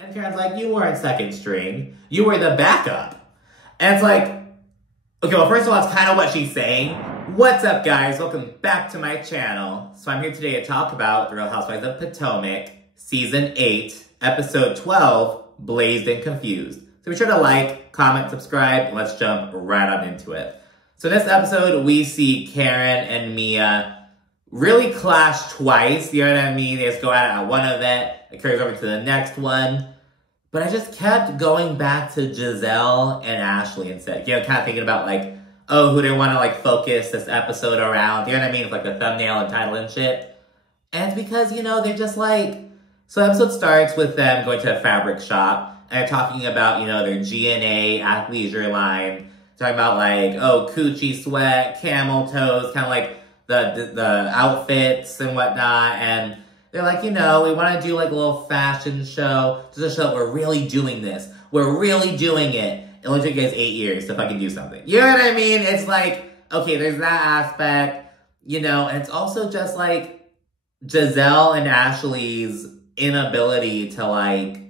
And Karen's like, you weren't second string. You were the backup. And it's like, okay, well, first of all, that's kind of what she's saying. What's up, guys? Welcome back to my channel. So I'm here today to talk about The Real Housewives of Potomac, Season 8, Episode 12, Blazed and Confused. So be sure to like, comment, subscribe, and let's jump right on into it. So in this episode, we see Karen and Mia really clash twice, you know what I mean? They just go at it at one event, it carries over to the next one. But I just kept going back to Gizelle and Ashley instead. You know, kind of thinking about like, oh, who they want to like focus this episode around, you know what I mean? With like the thumbnail and title and shit. And it's because, you know, they're just like, so the episode starts with them going to a fabric shop and they're talking about, you know, their G&A athleisure line. Talking about like, oh, coochie sweat, camel toes, kind of like the outfits and whatnot, and they're like, you know, we want to do like a little fashion show, just to show that we're really doing this. We're really doing it. It only took you guys 8 years to fucking do something. You know what I mean? It's like, okay, there's that aspect, you know, and it's also just like Gizelle and Ashley's inability to like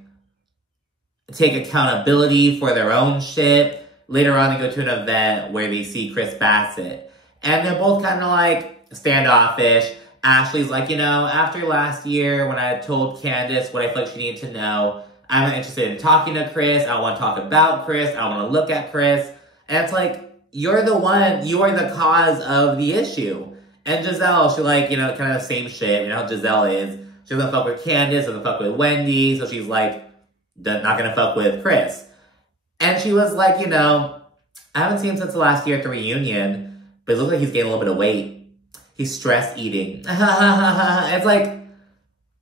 take accountability for their own shit. Later on, they go to an event where they see Dillard-Bassett. And they're both kind of like standoffish. Ashley's like, you know, after last year when I had told Candace what I felt she needed to know, I'm not interested in talking to Chris. I don't want to talk about Chris. I don't want to look at Chris. And it's like, you're the one, you are the cause of the issue. And Gizelle, she like, you know, kind of the same shit. You know how Gizelle is. She doesn't fuck with Candace, doesn't fuck with Wendy. So she's like, not going to fuck with Chris. And she was like, you know, I haven't seen him since the last year at the reunion. But it looks like he's gaining a little bit of weight. He's stress eating. It's like,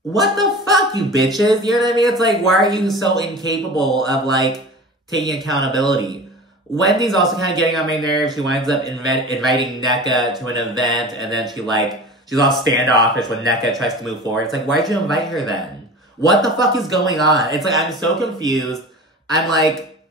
what the fuck, you bitches? You know what I mean? It's like, why are you so incapable of, like, taking accountability? Wendy's also kind of getting on my nerves. She winds up inviting Nneka to an event, and then she's all standoffish when Nneka tries to move forward. It's like, why'd you invite her then? What the fuck is going on? It's like, I'm so confused. I'm like,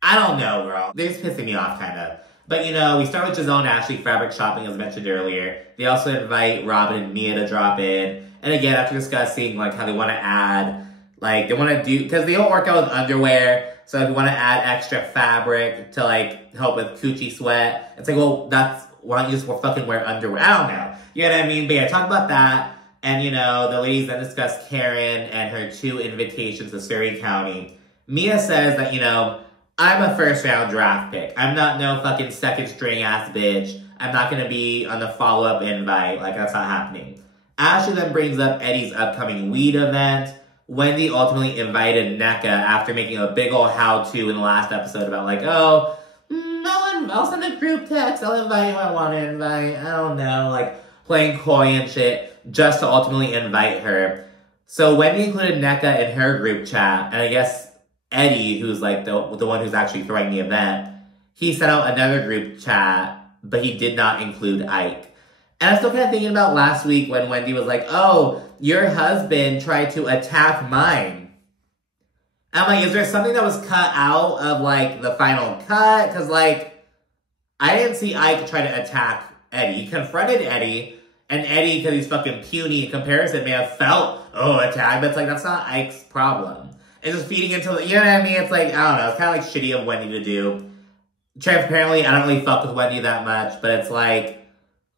I don't know, girl. They're just pissing me off, kind of. But, you know, we start with Gizelle and Ashley fabric shopping, as mentioned earlier. They also invite Robin and Mia to drop in. And again, after discussing, like, how they want to add, like, they want to do, because they don't work out with underwear. So if you want to add extra fabric to, like, help with coochie sweat, it's like, well, why don't you just fucking wear underwear? I don't know. You know what I mean? But yeah, talk about that. And, you know, the ladies then discuss Karen and her 2 invitations to Surrey County. Mia says that, you know, I'm a first-round draft pick. I'm not no fucking second-string ass bitch. I'm not going to be on the follow-up invite. Like, that's not happening. Ashley then brings up Eddie's upcoming weed event. Wendy ultimately invited Nneka after making a big old how-to in the last episode about, like, oh, I'll send a group text. I'll invite who I want to invite. I don't know. Like, playing coy and shit just to ultimately invite her. So Wendy included Nneka in her group chat, and I guess Eddie, who's like the one who's actually throwing the event, he sent out another group chat, but he did not include Ike. And I'm still kind of thinking about last week when Wendy was like, oh, your husband tried to attack mine. And I'm like, is there something that was cut out of, like, the final cut? Because, like, I didn't see Ike try to attack Eddie. He confronted Eddie, and Eddie, because he's fucking puny in comparison, may have felt, oh, attack. But it's like, that's not Ike's problem. It's just feeding into the, you know what I mean? It's like, I don't know. It's kind of like shitty of Wendy to do. Transparently, I don't really fuck with Wendy that much, but it's like,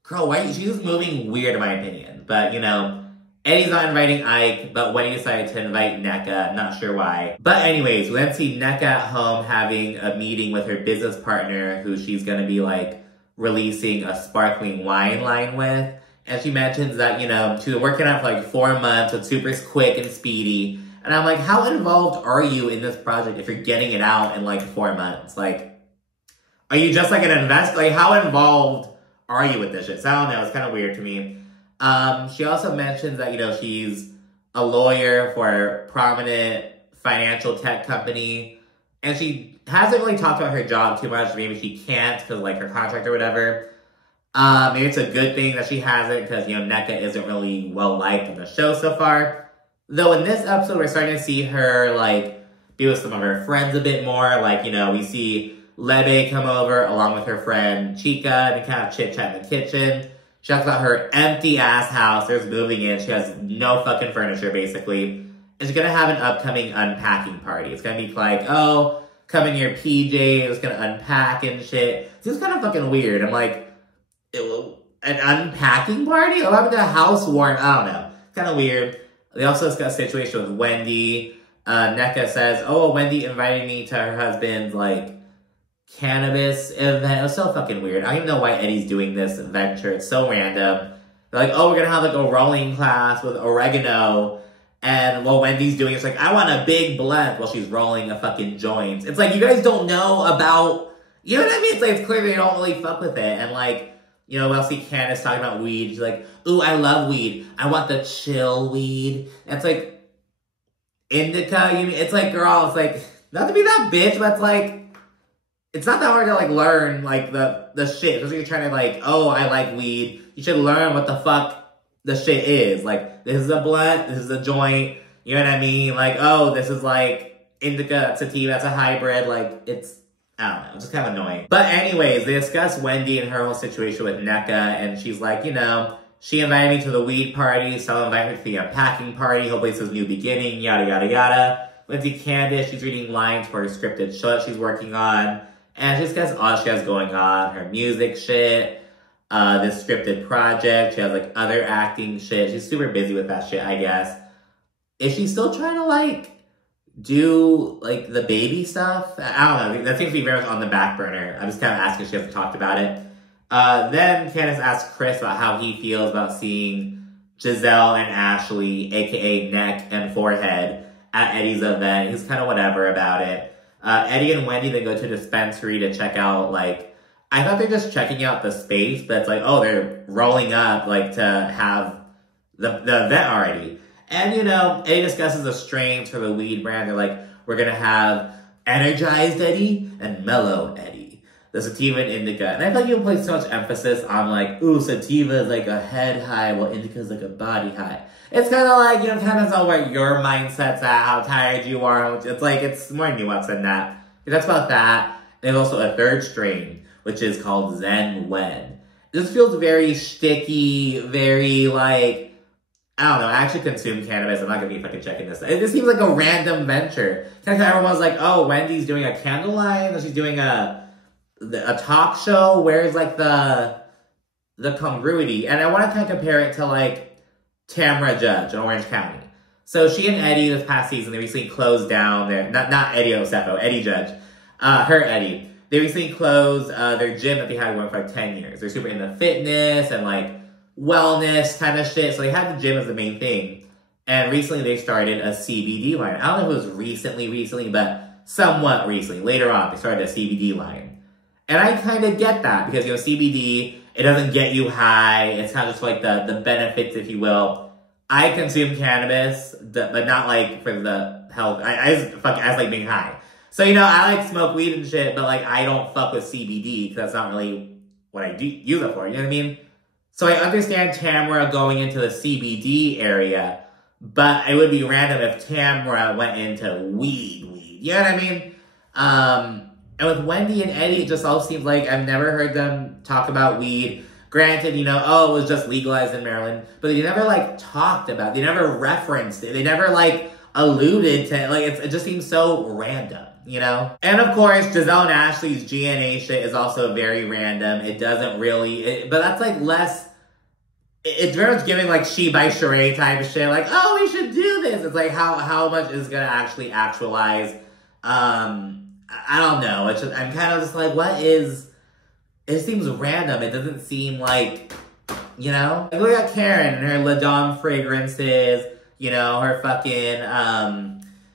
girl, why? She's just moving weird in my opinion. But, you know, Eddie's not inviting Ike, but Wendy decided to invite Nneka. Not sure why. But anyways, we then see Nneka at home having a meeting with her business partner, who she's going to be, like, releasing a sparkling wine line with. And she mentions that, you know, she's been working out for, like, 4 months. It's super quick and speedy. And I'm like, how involved are you in this project if you're getting it out in, like, 4 months? Like, are you just, like, an investor? Like, how involved are you with this shit? So, I don't know. It's kind of weird to me. She also mentions that, you know, she's a lawyer for a prominent financial tech company. And she hasn't really talked about her job too much. Maybe she can't because, like, her contract or whatever. Maybe it's a good thing that she hasn't because, you know, Nneka isn't really well-liked on the show so far. Though in this episode, we're starting to see her, like, be with some of her friends a bit more. Like, you know, we see Lebe come over along with her friend Chica and kind of chit-chat in the kitchen. She talks about her empty-ass house. There's moving in. She has no fucking furniture, basically. and she's gonna have an upcoming unpacking party. It's gonna be like, oh, come in your PJs, it's gonna unpack and shit. Seems kind of fucking weird. I'm like, an unpacking party? What happened to a housewarming? I don't know. It's kind of weird. They also discuss a situation with Wendy. NECA says, oh, Wendy invited me to her husband's, like, cannabis event. It was so fucking weird. I don't even know why Eddie's doing this venture. It's so random. They're like, oh, we're gonna have, like, a rolling class with oregano. And what Wendy's doing is like, I want a big blunt while she's rolling a fucking joint. It's like, you guys don't know about, you know what I mean? It's like, it's clear they don't really fuck with it. And like, you know, we'll see Candace talking about weed. She's like, ooh, I love weed. I want the chill weed. And it's like, indica, you mean? It's like, girl, it's like, not to be that bitch, but it's like, it's not that hard to like learn like the shit. Especially if you're trying to like, oh, I like weed. You should learn what the fuck the shit is. Like, this is a blunt, this is a joint, you know what I mean? Like, oh, this is like indica, sativa, that's a hybrid. Like, it's, I don't know, it's just kind of annoying. But anyways, they discuss Wendy and her whole situation with NECA, and she's like, you know, she invited me to the weed party, so I'll invite her to the unpacking party. Hopefully it's a new beginning, yada, yada, yada. Lindsay Candace, she's reading lines for her scripted show that she's working on, and she discusses all she has going on, her music shit, this scripted project. She has, like, other acting shit. She's super busy with that shit, I guess. Is she still trying to, like, do, like, the baby stuff? I don't know. That seems to be very much on the back burner. I'm just kind of asking if she hasn't talked about it. Then Candace asks Chris about how he feels about seeing Gizelle and Ashley, a.k.a. Neck and Forehead, at Eddie's event. He's kind of whatever about it. Eddie and Wendy then go to a dispensary to check out, like, I thought they're just checking out the space, but it's like, oh, they're rolling up, like, to have the event already. And, you know, Eddie discusses the strains for the weed brand. They're like, we're gonna have energized Eddie and mellow Eddie. The sativa and indica. And I feel like you place so much emphasis on, like, ooh, sativa is like a head high, while indica is like a body high. It's kind of like, you know, kind of know where your mindset's at, how tired you are. It's like, it's more nuanced than that. That's about that. There's also a third strain, which is called Zen Wen. This feels very sticky, very, like, I don't know, I actually consume cannabis. I'm not gonna be fucking checking this. It just seems like a random venture. Kind of everyone's like, oh, Wendy's doing a candle line, she's doing a talk show. Where's, like, the congruity? And I want to kind of compare it to, like, Tamra Judge in Orange County. So she and Eddie this past season, they recently closed down their, not Eddie Osefo, Eddie Judge, her Eddie. They recently closed their gym that they had going for like 10 years. They're super into fitness and like wellness kind of shit. So they had the gym as the main thing. And recently they started a CBD line. I don't know if it was recently, but somewhat recently. Later on, they started a CBD line. And I kind of get that because, you know, CBD, it doesn't get you high. It's kind of just like the benefits, if you will. I consume cannabis, but not like for the health. I just like being high. So, you know, I like smoke weed and shit, but like I don't fuck with CBD because that's not really what I do use it for. You know what I mean? So I understand Tamra going into the CBD area, but it would be random if Tamra went into weed. You know what I mean? And with Wendy and Eddie, it just all seems like I've never heard them talk about weed. Granted, you know, oh, it was just legalized in Maryland, but they never like talked about it. They never referenced it. They never like alluded to it. Like it just seems so random. You know? And of course, Gizelle and Ashley's GNA shit is also very random. It doesn't really, but that's like less, it's very much giving like She by Sheree type of shit. Like, oh, we should do this. It's like, how much is gonna actually actualize? I don't know. It's just, I'm kind of just like, what is, it seems random. It doesn't seem like, you know? Like, look at Karen and her La Dame fragrances, you know, her fucking,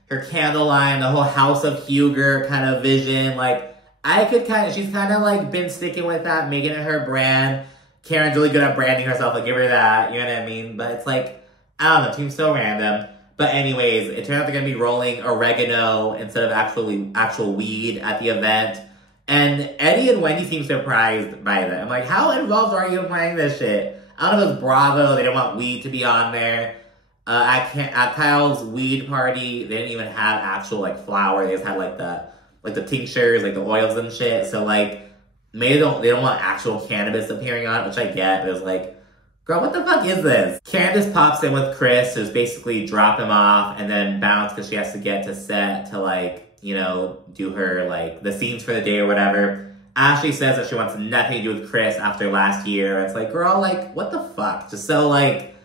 her candle line, the whole House of Huger kind of vision. Like, I could kind of, she's kind of like been sticking with that, making it her brand. Karen's really good at branding herself. I'll give her that. You know what I mean? But it's like, I don't know. It seems so random. But anyways, it turns out they're going to be rolling oregano instead of actual weed at the event. And Eddie and Wendy seem surprised by that. I'm like, how involved are you in planning this shit? I don't know if it's Bravo. They didn't want weed to be on there. At Kyle's weed party, they didn't even have actual, like, flour. They just had, like the tinctures, like, the oils and shit. So, like, maybe they don't want actual cannabis appearing on it, which I get. But it was like, Girl, what the fuck is this? Candace pops in with Chris to basically drop him off and then bounce because she has to get to set to like, you know, do her like the scenes for the day or whatever. Ashley says that she wants nothing to do with Chris after last year. It's like, girl, like, what the fuck? Just so like,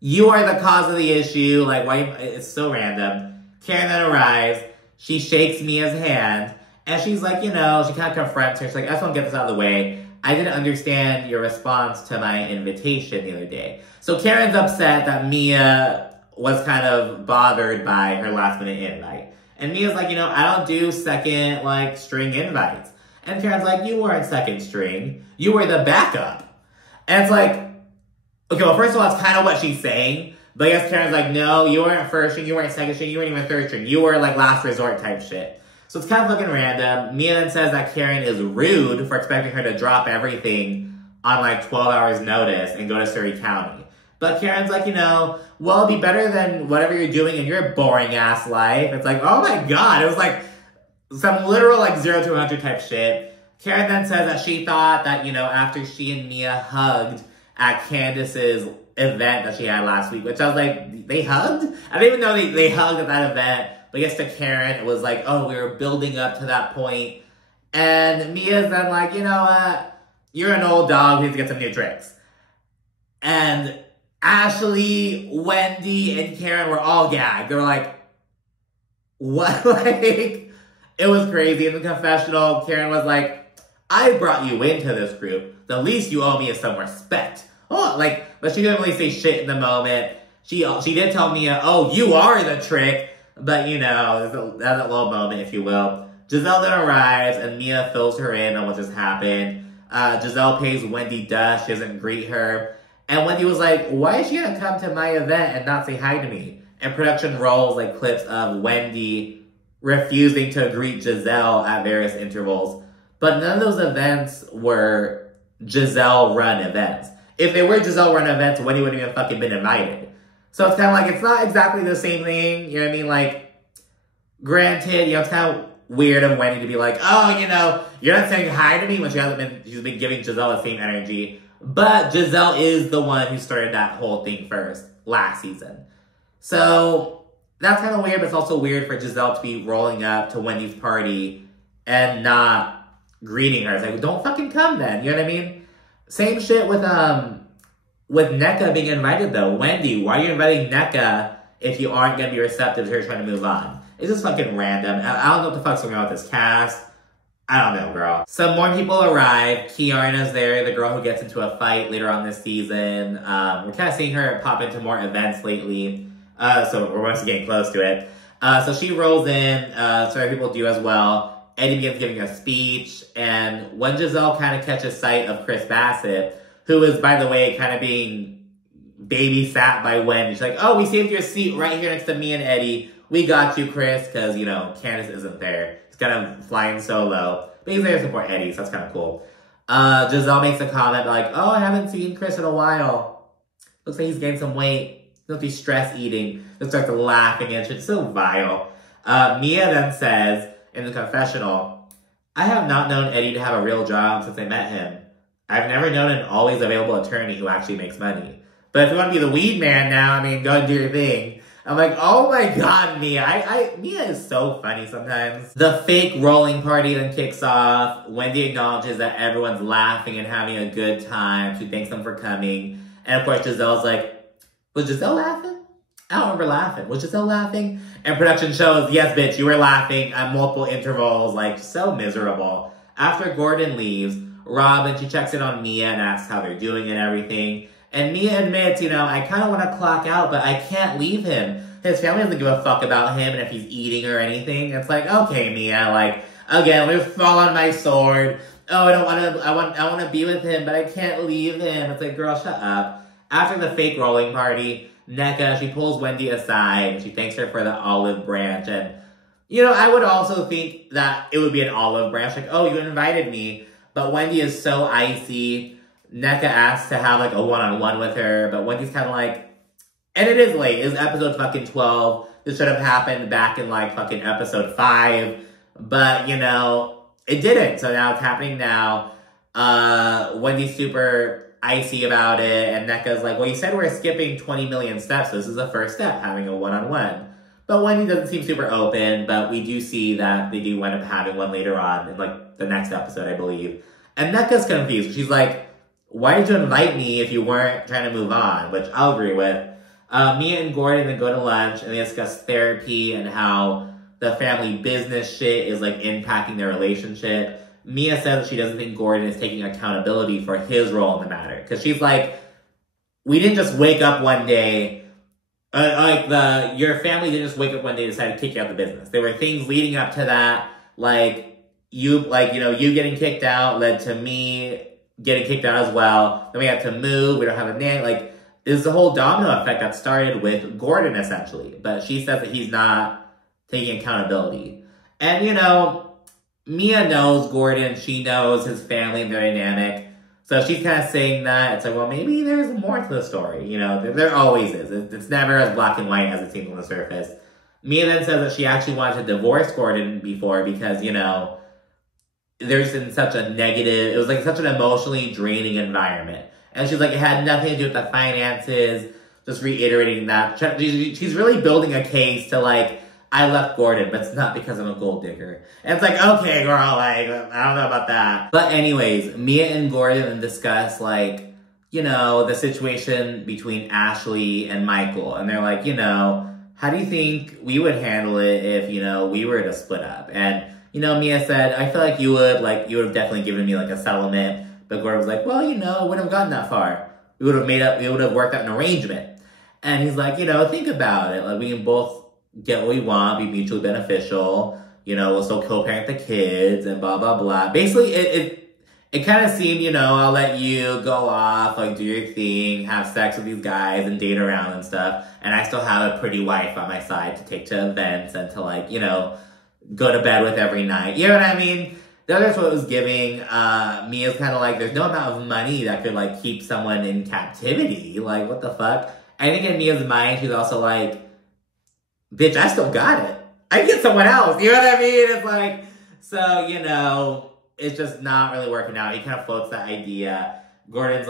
you are the cause of the issue. Like, why? It's so random. Karen then arrives. She shakes Mia's hand. And she's like, you know, she kind of confronts her. She's like, I just want to get this out of the way. I didn't understand your response to my invitation the other day. So Karen's upset that Mia was kind of bothered by her last minute invite. And Mia's like, you know, I don't do second, like, string invites. And Karen's like, you weren't second string. You were the backup. And it's like, okay, well, first of all, that's kind of what she's saying. But I guess Karen's like, no, you weren't first string, you weren't second string, you weren't even third string. You were, like, last resort type shit. So it's kind of fucking random. Mia then says that Karen is rude for expecting her to drop everything on like 12 hours notice and go to Surrey County. But Karen's like, you know, well, it'd be better than whatever you're doing in your boring ass life. It's like, oh my God. It was like some literal like 0 to 100 type shit. Karen then says that she thought that, you know, after she and Mia hugged at Candace's event that she had last week, which I was like, they hugged? I didn't even know they hugged at that event. But I guess to Karen, it was like, oh, we were building up to that point. And Mia's then like, you know what? You're an old dog. We need to get some new tricks. And Ashley, Wendy, and Karen were all gagged. They were like, what? Like, it was crazy. In the confessional, Karen was like, I brought you into this group. The least you owe me is some respect. Oh, like, but she didn't really say shit in the moment. She did tell Mia, oh, you are the trick. But, you know, that's a little moment, if you will. Gizelle then arrives, and Mia fills her in on what just happened. Gizelle pays Wendy dust. She doesn't greet her. And Wendy was like, why is she going to come to my event and not say hi to me? And production rolls, like, clips of Wendy refusing to greet Gizelle at various intervals. But none of those events were Gizelle-run events. If they were Gizelle-run events, Wendy wouldn't even fucking been invited. So it's kind of like, it's not exactly the same thing, you know what I mean? Like, granted, you know, it's kind of weird of Wendy to be like, oh, you know, you're not saying hi to me when she's been giving Gizelle the same energy. But Gizelle is the one who started that whole thing first, last season. So, that's kind of weird, but it's also weird for Gizelle to be rolling up to Wendy's party and not greeting her. It's like, don't fucking come then, you know what I mean? Same shit with NECA being invited, though. Wendy, why are you inviting NECA if you aren't going to be receptive to her trying to move on? It's just fucking random. I don't know what the fuck's going on with this cast. I don't know, girl. Some more people arrive. Kiarna's there, the girl who gets into a fight later on this season. We're kind of seeing her pop into more events lately. So we're once getting close to it. So she rolls in. So other people do as well. Eddie begins giving a speech. And when Gizelle kind of catches sight of Chris Bassett, who is, by the way, kind of being babysat by Wendy. She's like, oh, we saved your seat right here next to me and Eddie. We got you, Chris, because, you know, Candace isn't there. He's kind of flying solo. But he's there to support Eddie, so that's kind of cool. Gizelle makes a comment like, oh, I haven't seen Chris in a while. Looks like he's gained some weight. Must be stress eating. Just starts laughing and shit. So vile. Mia then says, in the confessional, I have not known Eddie to have a real job since I met him. I've never known an always available attorney who actually makes money. But if you want to be the weed man now, I mean, go and do your thing. I'm like, oh my God, Mia. Mia is so funny sometimes. The fake rolling party then kicks off. Wendy acknowledges that everyone's laughing and having a good time. She thanks them for coming. And of course, Gizelle's like, was Gizelle laughing? I don't remember laughing. Was Gizelle laughing? And production shows, yes, bitch, you were laughing at multiple intervals. Like, so miserable. After Gordon leaves, Robin, she checks in on Mia and asks how they're doing and everything. And Mia admits, you know, I kind of want to clock out, but I can't leave him. His family doesn't give a fuck about him and if he's eating or anything. It's like, okay, Mia, like, again, we fall on my sword. Oh, I don't want to, I want to be with him, but I can't leave him. It's like, girl, shut up. After the fake rolling party, NECA, she pulls Wendy aside and she thanks her for the olive branch. And, you know, I would also think that it would be an olive branch. Like, oh, you invited me. But Wendy is so icy. NECA asks to have, like, a one-on-one with her. But Wendy's kind of like, and it is late. It's episode fucking 12. This should have happened back in, like, fucking episode 5. But, you know, it didn't. So now it's happening now. Wendy's super icy about it, and Nneka's like, well, you said we're skipping 20 million steps, so this is the first step, having a one-on-one. But Wendy doesn't seem super open, but we do see that they do end up having one later on, in like the next episode, I believe. And Nneka's confused. She's like, why did you invite me if you weren't trying to move on? Which I'll agree with. Mia and Gordon then go to lunch, and they discuss therapy and how the family business shit is like impacting their relationship. Mia says that she doesn't think Gordon is taking accountability for his role in the matter. Because she's like, we didn't just wake up one day, your family didn't just wake up one day and decide to kick you out of the business. There were things leading up to that, you getting kicked out led to me getting kicked out as well. Then we had to move, we don't have a nanny, there's a whole domino effect that started with Gordon, essentially. But she says that he's not taking accountability. And, Mia knows Gordon. She knows his family and their dynamic. So she's kind of saying that. It's like, well, maybe there's more to the story. There always is. It's never as black and white as it seems on the surface. Mia then says that she actually wanted to divorce Gordon before because, there's been such a negative, it was like such an emotionally draining environment. And she's like, it had nothing to do with the finances, just reiterating that. She's really building a case to I left Gordon, but it's not because I'm a gold digger. And it's like, okay, girl, I don't know about that. But anyways, Mia and Gordon discuss, the situation between Ashley and Michael. And they're like, how do you think we would handle it if, we were to split up? And, Mia said, I feel like you would have definitely given me, a settlement. But Gordon was like, well, it wouldn't have gotten that far. We would have worked out an arrangement. And he's like, think about it. We can both get what we want, be mutually beneficial, we'll still co-parent the kids and blah, blah, blah. Basically, it kind of seemed, I'll let you go off, do your thing, have sex with these guys and date around and stuff. And I still have a pretty wife on my side to take to events and to go to bed with every night. You know what I mean? That's what it was giving. Mia's kind of there's no amount of money that could keep someone in captivity. What the fuck? I think in Mia's mind, she's also bitch, I still got it. I can get someone else. You know what I mean? It's it's just not really working out. He kind of floats that idea. Gordon's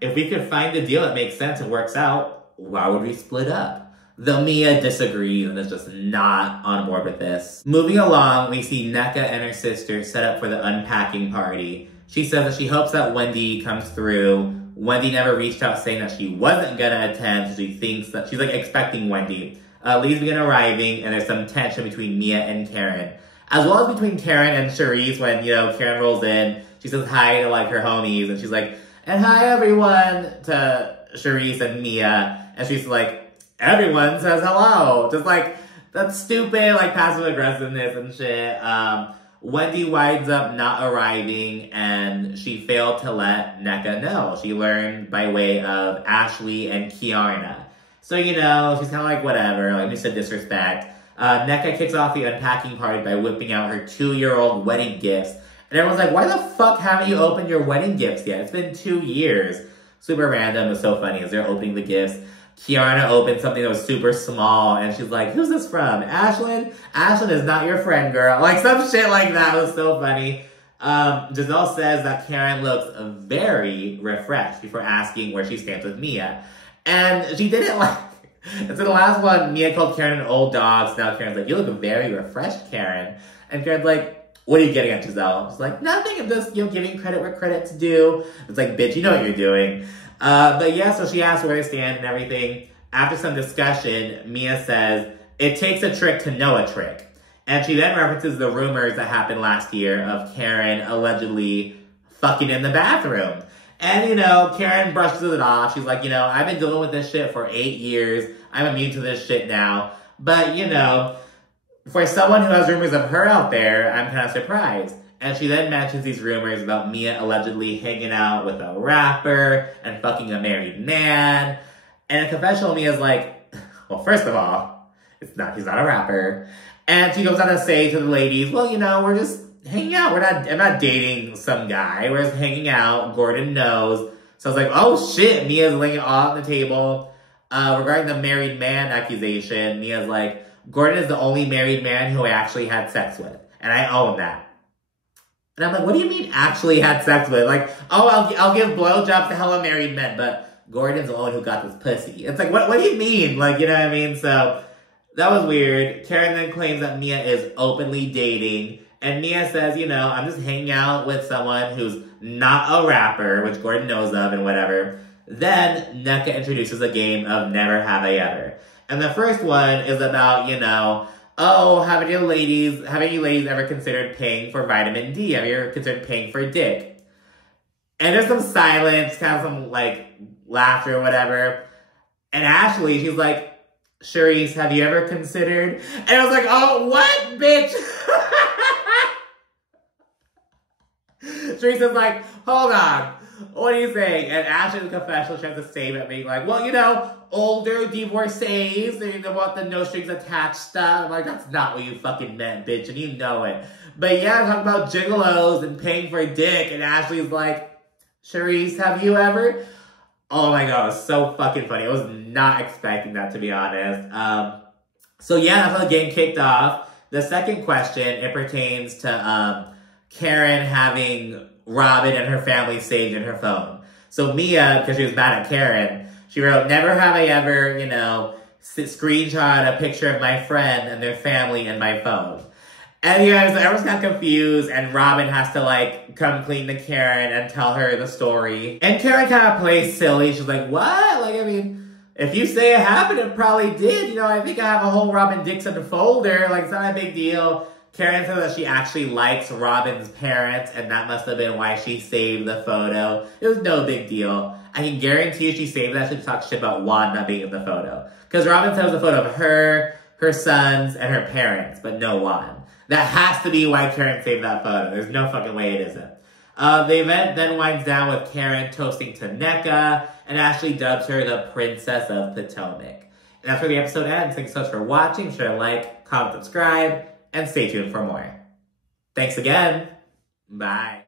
if we could find a deal that makes sense and works out, why would we split up? Though Mia disagrees and is just not on board with this. Moving along, we see Nneka and her sister set up for the unpacking party. She says that she hopes that Wendy comes through. Wendy never reached out saying that she wasn't gonna attend, so she thinks that she's expecting Wendy. Lee's begin arriving, and there's some tension between Mia and Karen. As well as between Karen and Charisse when, Karen rolls in. She says hi to, her homies, and she's like, and hi, everyone, to Charisse and Mia. And she's like, everyone says hello. Just, that stupid, passive-aggressiveness and shit. Wendy winds up not arriving, and she failed to let Nneka know. She learned by way of Ashley and Kiarna. So, she's kind of whatever, Mr. Disrespect. Nneka kicks off the unpacking party by whipping out her 2-year-old wedding gifts. And everyone's like, why the fuck haven't you opened your wedding gifts yet? It's been 2 years. Super random. It's so funny as they're opening the gifts. Kiarna opened something that was super small, and she's like, who's this from? Ashlyn? Ashlyn is not your friend, girl. Some shit like that was so funny. Gizelle says that Karen looks very refreshed before asking where she stands with Mia. And she did it and so the last one, Mia called Karen an old dog, so now Karen's like, you look very refreshed, Karen. And Karen's like, what are you getting at, Gizelle? She's like, nothing, I'm just, giving credit where credit's due. It's like, bitch, you know what you're doing. But yeah, so she asked where they stand and everything. After some discussion, Mia says, it takes a trick to know a trick. And she then references the rumors that happened last year of Karen allegedly fucking in the bathroom. And, Karen brushes it off. She's like, I've been dealing with this shit for 8 years. I'm immune to this shit now. But, for someone who has rumors of her out there, I'm kind of surprised. And she then mentions these rumors about Mia allegedly hanging out with a rapper and fucking a married man. And in confessional, Mia's like, well, first of all, he's not a rapper. And she goes on to say to the ladies, well, we're just hanging out. I'm not dating some guy. We're just hanging out. Gordon knows. So I was like, oh shit, Mia's laying it all on the table. Regarding the married man accusation, Mia's like, Gordon is the only married man who I actually had sex with. And I own that. And I'm like, what do you mean actually had sex with? Like, oh, I'll give blowjobs to hella married men, but Gordon's the only one who got this pussy. It's like, what do you mean? Like, you know what I mean? So that was weird. Karen then claims that Mia is openly dating. And Mia says, you know, I'm just hanging out with someone who's not a rapper, which Gordon knows of and whatever. Then Nneka introduces a game of Never Have I Ever. And the first one is about, you know, oh, have you ladies ever considered paying for vitamin D? Have you ever considered paying for dick? And there's some silence, kind of some, like, laughter or whatever. And Ashley, she's like, Charisse, have you ever considered? And I was like, oh, what, bitch? Charisse is like, hold on. What are you saying? And Ashley in the confessional tries to save it, being like, well, you know, older divorcees, they want the no strings attached stuff. I'm like, that's not what you fucking meant, bitch, and you know it. But yeah, talking about gigolos and paying for a dick, and Ashley's like, Charisse, have you ever? Oh my god, it was so fucking funny. I was not expecting that, to be honest. So yeah, that's how the game kicked off. The second question, it pertains to Karen having Robin and her family saved in her phone. So Mia, because she was mad at Karen, she wrote, never have I ever, you know, screenshot a picture of my friend and their family in my phone. And you guys, everyone's got confused, and Robin has to, like, come clean to Karen and tell her the story. And Karen kind of plays silly. She's like, what? Like, I mean, if you say it happened, it probably did. You know, I think I have a whole Robin Dixon folder. Like, it's not a big deal. Karen says that she actually likes Robin's parents, and that must have been why she saved the photo. It was no big deal. I can guarantee you she saved that to talk shit about Juan not being in the photo. Because Robin said it was a photo of her sons, and her parents, but no Juan. That has to be why Karen saved that photo. There's no fucking way it isn't. The event then winds down with Karen toasting to Nneka, and Ashley dubs her the Princess of Potomac. And that's where the episode ends. Thanks so much for watching. Share, like, comment, subscribe, and stay tuned for more. Thanks again. Bye.